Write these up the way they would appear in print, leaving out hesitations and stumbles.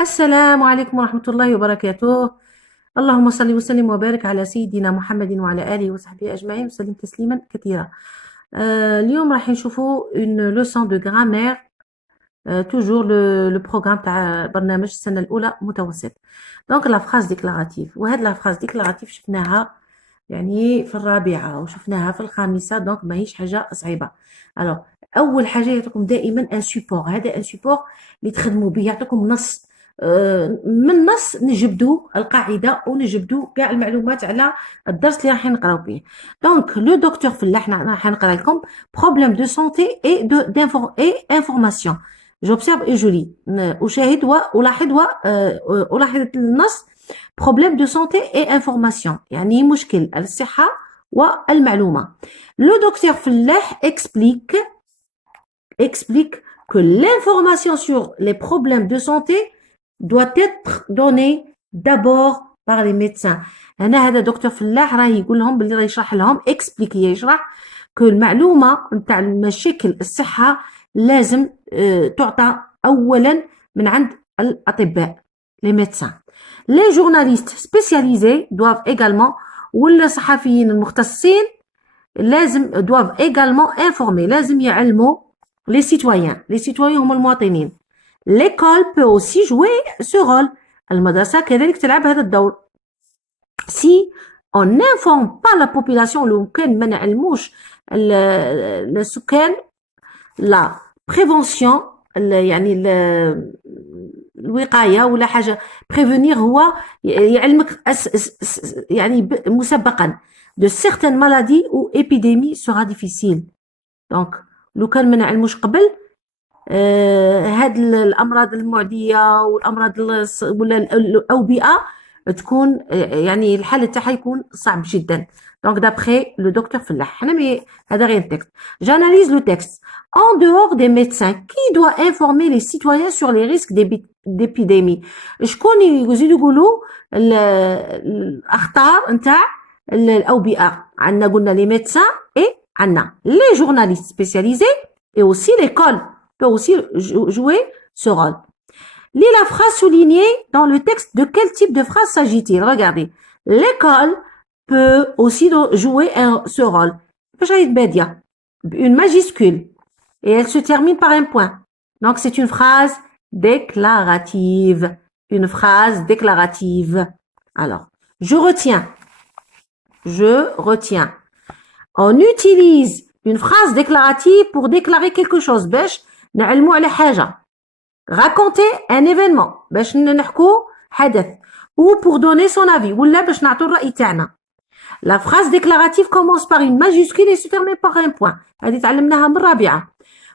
السلام عليكم ورحمة الله وبركاته. اللهم صل وسلم وبارك على سيدنا محمد وعلى آله وصحبه أجمعين وسلم تسليما كثيرا. اليوم راح نشوفوا une leçon de grammaire. toujours le programme تاع برنامج السنة الأولى متوسط. دونك لا فراز ديكلاراتيف، وهاد لا فراز ديكلاراتيف شفناها يعني في الرابعة وشفناها في الخامسة، دونك ماهيش حاجة صعيبة. الوغ أول حاجة يعطيكم دائما ان سيبور، هذا ان سيبور اللي تخدموا به، يعطيكم نص. من النص نجبدوا القاعدة ونجبدوا كاع المعلومات على الدرس اللي راح نقراو به. دونك لو دكتور فلاح راح نقرا لكم بروبليم دو سونتي اي اي انفورماسيون. j'observe et je lis. أشاهد وألاحظ وألاحظ النص. بروبليم دو سونتي اي انفورماسيون يعني مشكل الصحة والمعلومة. لو دكتور فلاح explique que l'information sur les problèmes de santé doit être donnée d'abord par les médecins. هنا هذا دكتور فلاح راه يقول لهم باللي راه يشرح لهم يشرح كو المعلومة نتاع مشاكل الصحة لازم تعطى أولا من عند الأطباء les médecins. Les journalistes spécialisés doivent également والصحفيين المختصين لازم doivent également informer لازم يعلموا les citoyens هم المواطنين. L'école peut aussi jouer ce rôle. المدرسة كذلك تلعب هذا الدور. Si on n'informe pas la population لو كان ما نعلموش السكان لا prévention يعني الوقاية ولا حاجة prévenir هو يعلمك يعني مسبقا de certaines maladies ou épidémies sera difficile. donc لو كان ما نعلموش قبل هاد الأمراض المعدية والأمراض ولا الأوبئة تكون يعني الحل تاعها يكون صعب جدا. donc d'après le docteur فلاح حنا هذا غير التكست. j'analyse le texte. En dehors des médecins, qui doit informer les citoyens sur les risques d'épidémie? شكون يزيدوا يقولوا الأخطار نتاع الأوبئة؟ عندنا قلنا les médecins et عندنا les journalistes spécialisés et aussi l'école peut aussi jouer ce rôle. Lis la phrase soulignée dans le texte. De quel type de phrase s'agit-il? Regardez. L'école peut aussi jouer ce rôle. Une majuscule. Et elle se termine par un point. Donc c'est une phrase déclarative. Une phrase déclarative. Alors, je retiens. On utilise une phrase déclarative pour déclarer quelque chose. باش نعلموا على حاجة. Raconter un événement. باش نحكوا حدث. Ou pour donner son avis. ولا باش نعطوا الرأي تاعنا. La phrase déclarative commence par une majuscule et se termine par un point. هذه تعلمناها من الرابعة.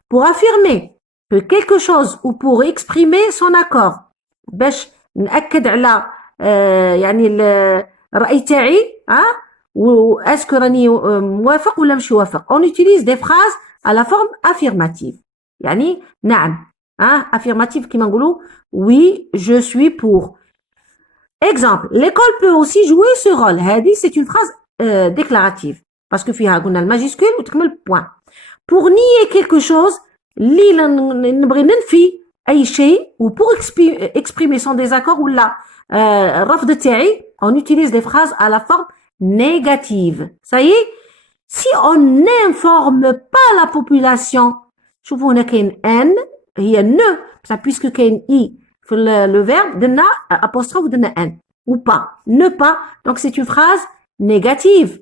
Pour affirmer que quelque chose ou pour exprimer son accord. باش نأكد على يعني الرأي تاعي واسكو راني موافق ولا مش موافق. On utilise des phrases à la forme affirmative. يعني نعم affirmative كيما نقولوا oui je suis pour. Exemple, l'école peut aussi jouer ce rôle. هذه c'est une phrase déclarative parce que فيها قلنا الماجيسكول وتكمل point. Pour nier quelque chose اللي نبغي ننفي أي شيء ou pour exprimer son désaccord ولا الرفض تاعي on utilise des phrases à la forme négative. Ça y est, si on n'informe pas la population شوفوا هنا كاين ان هي ne puisque كاين i في le verbe درنا apostrophe درنا ان ou pas ne pas. donc c'est une phrase négative.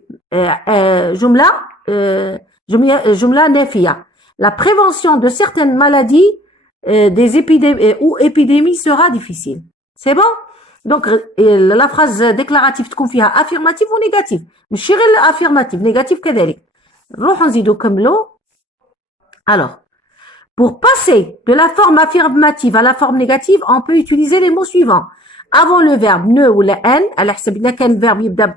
جملة نافية. La prévention de certaines maladies des épidémies ou épidémies sera difficile. C'est bon? donc la phrase déclarative تكون فيها affirmative ou négative. ماشي غير affirmative négative كذلك. نروحو نزيدو كملو. alors pour passer de la forme affirmative à la forme négative, on peut utiliser les mots suivants. Avant le verbe ne ou la n, على حسب إذا كان الverbe يبدأ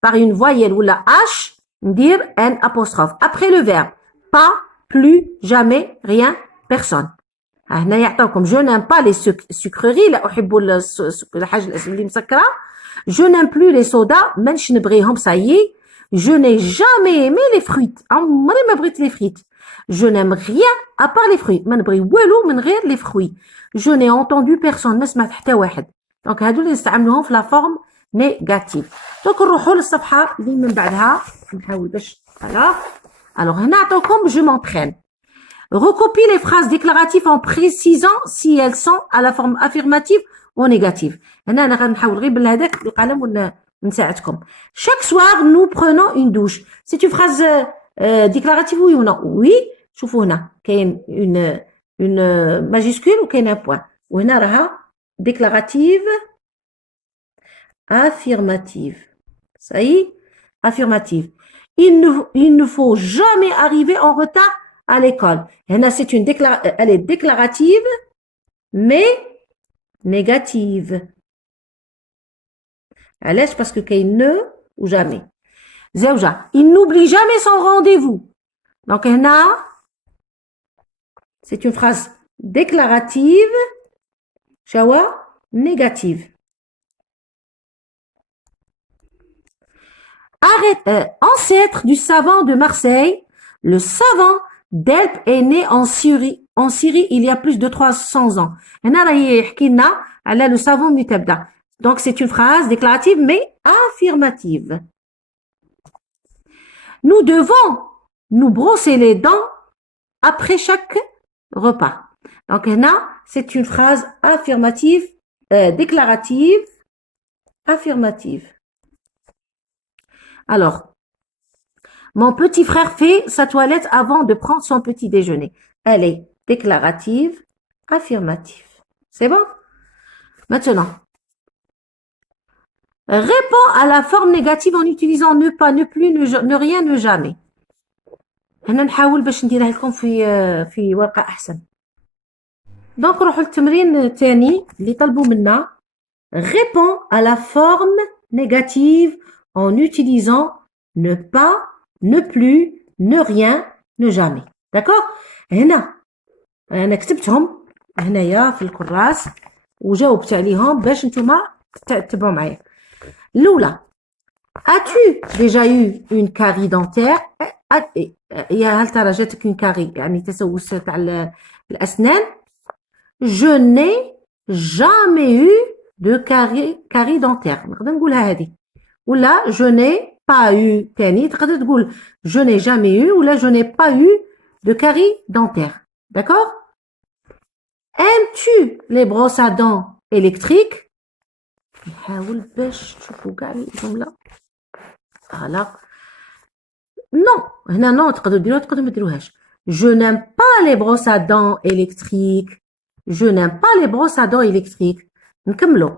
par une voyelle ou la h, ندير n apostrophe. Après le verbe pas, plus, jamais, rien, personne. هنا يعطوكم je n'aime pas les sucreries لا أحب الحاجة اللي مسكرة. Je n'aime plus les sodas مانش نبغيهم ça y est. Je n'ai jamais aimé les frites عمري ما بغيت les frites. Je n'aime rien à part les fruits. ما نبغي والو من غير les fruits. Je n'ai entendu personne. ما سمعت حتى واحد. دونك هادو اللي نستعملوهم في لا فورم نيجاتيف. دونك نروحوا للصفحة اللي من بعدها. نحاول باش alors هنا عطاوكم je m'entraîne. Recopie les phrases déclaratives en précisant si elles sont à la forme affirmative ou négative. هنا أنا غنحاول غير بهذاك القلم ونساعدكم. Chaque soir, nous prenons une douche. C'est une phrase déclarative oui ou non? Oui. شوفوا هنا كاين une majuscule وكاين un point. وهنا راها déclarative affirmative. Ça y est, affirmative. Il ne faut jamais arriver en retard à l'école. هنا c'est elle est déclarative mais négative. علاش باسكو كاين ne ou jamais. زوجة il n'oublie jamais son rendez-vous. Donc هنا c'est une phrase déclarative شوا négative. Ancêtre du savant de Marseille, le savant d'Elbe est né en Syrie il y a plus de 300 ans. هنا راهي يحكي لنا على le savant متبدا. Donc c'est une phrase déclarative mais affirmative. Nous devons nous brosser les dents après chaque repas. Donc هنا c'est une phrase affirmative, déclarative, affirmative. Alors, mon petit frère fait sa toilette avant de prendre son petit déjeuner. Elle est déclarative, affirmative. C'est bon? Maintenant, réponds à la forme négative en utilisant ne pas, ne plus, ne rien, ne jamais. هنا نحاول باش نديرها لكم في ورقة أحسن. دونك نروحوا للتمرين الثاني اللي طلبوا منا. Réponds à la forme négative en utilisant ne pas, ne plus, ne rien, ne jamais. D'accord? هنا أنا كتبتهم هنايا في الكراس وجاوبت عليهم باش نتوما تتبعوا معايا. الأولى as-tu déjà eu une carie dentaire؟ هل ترى جاتك une carie يعني تسوس تاع الأسنان؟ Je n'ai jamais eu de carie dentaire. نقدر نقولها هذه. ولا je n'ai pas eu تاني تقدر تقول je n'ai jamais eu ولا je n'ai pas eu de carie dentaire. D'accord? Aimes-tu les brosses à dents électriques؟ نحاول باش تشوفوا كاع الجملة. فوالا. Non. هنا non تقدروا ديروها تقدروا ما ديروهاش. Je n'aime pas les brosses à dents électriques. Je n'aime pas les brosses à dents électriques. نكملوا.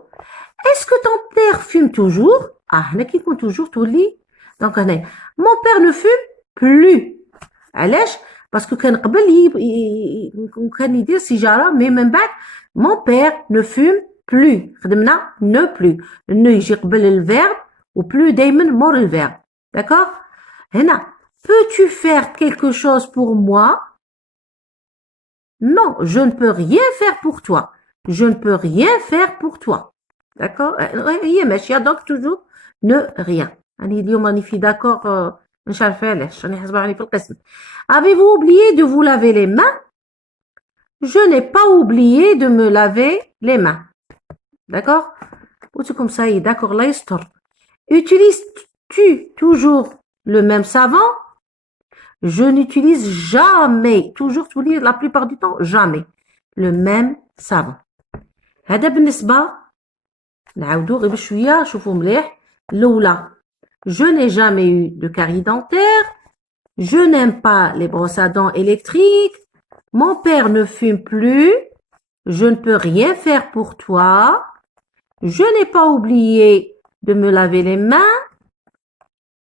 Est-ce que ton père fume toujours؟ هنا كي يكون toujours تولي. دونك هنا mon père ne fume plus. علاش؟ باسكو كان قبل كان يدير سيجارة مي من بعد mon père ne fume plus. خدمنا ne plus. ne يجي قبل الفيرب و plus دايما مور الفيرب. D'accord? هنا peux-tu faire quelque chose pour moi؟ Non, je ne peux rien faire pour toi. Je ne peux rien faire pour toi. D'accord? هي ماشية donc toujours ne rien. يعني اليوم راني في d'accord مش عارفة علاش راني حاسبة راني في القسم. Avez-vous oublié de vous laver les mains؟ Je n'ai pas oublié de me laver les mains. D'accord? قلت لكم ça y est, d'accord, الله يستر. Utilises-tu toujours le même savon؟ Je n'utilise jamais, toujours تولي la plupart du temps, jamais, le même savon. هذا بالنسبة نعاودو غير بشوية شوفوا مليح. الأولى je n'ai jamais eu de carie dentaire. Je n'aime pas les brosses à dents électriques. Mon père ne fume plus. Je ne peux rien faire pour toi. Je n'ai pas oublié de me laver les mains.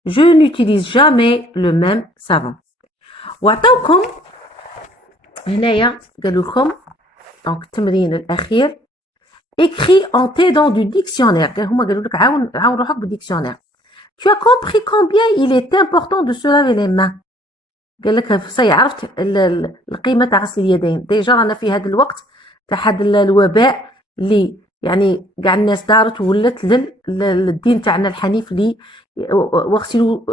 Je n'utilise jamais le même savon. وعطاوكم هنايا قالوا لكم دونك التمرين الأخير écrit en t'aidant du dictionnaire. هما قالوا لك عاون روحك بالديكسيونير. Tu as compris combien il est important de se laver les mains. قال لك صي عرفت القيمة تاع غسل اليدين. ديجا رانا في هذا الوقت تاع هذا الوباء اللي يعني كاع الناس دارت ولات للدين تاعنا الحنيف اللي واغسلوا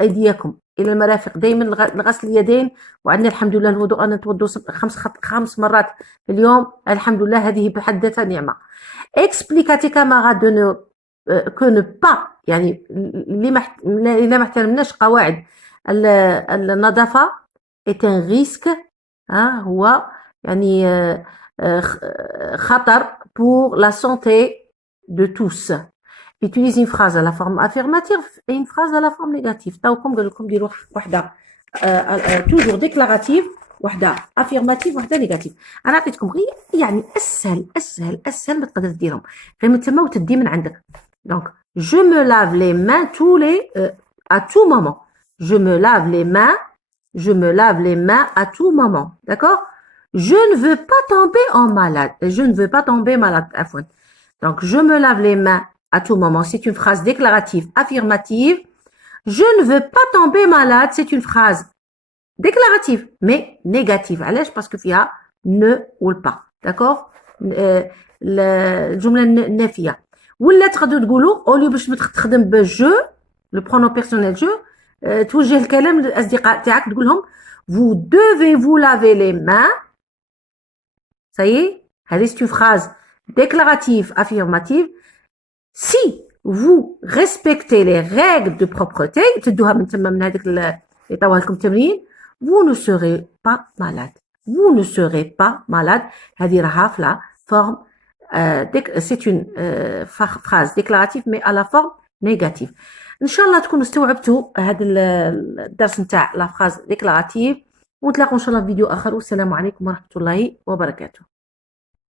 أيديكم الى المرافق دائما لغسل اليدين. وعندنا الحمد لله الوضوء، انا نتوضا 5 مرات في اليوم الحمد لله، هذه بحد ذاتها نعمه. explique à tes camarades de ne que ne pas، يعني اللي ما احترمناش قواعد النظافه est un risque، هو يعني خطر pour la santé de tous. Utilise une phrase à la forme affirmative et une phrase à la forme négative. تاوكم قال لكم ديروا وحده toujours déclarative، وحده affirmative، وحده négative. انا عطيتكم غير يعني اسهل ما تقدر ديرهم، غير من تما وتدي من عندك. Donc je me lave les mains à tout moment. Je me lave les mains à tout moment. D'accord? Je ne veux pas tomber malade. Donc je me lave les mains à tout moment. C'est une phrase déclarative affirmative. Je ne veux pas tomber malade. C'est une phrase déclarative mais négative. علاش؟ parce que فيها ne ou pas. D'accord? الجملة النافية. ولا تقدروا تقولوا اوليو باش تخدم بجو لو برونون بيرسونيل جو، توجه الكلام للاصدقاء تاعك تقول لهم vous devez vous laver les mains. ça y est، هذه c'est une phrase déclarative affirmative. si vous respectez les règles de propreté، تدوها من تما من هذيك اللي عطاوها لكم تمرين، vous ne serez pas malade. هذه راها في لا forme c'est une phrase déclarative mais à la forme négative. ان شاء الله تكونوا استوعبتوا هذا الدرس نتاع لا phrase déclarative، ونتلاقوا ان شاء الله في فيديو اخر، والسلام عليكم ورحمه الله وبركاته.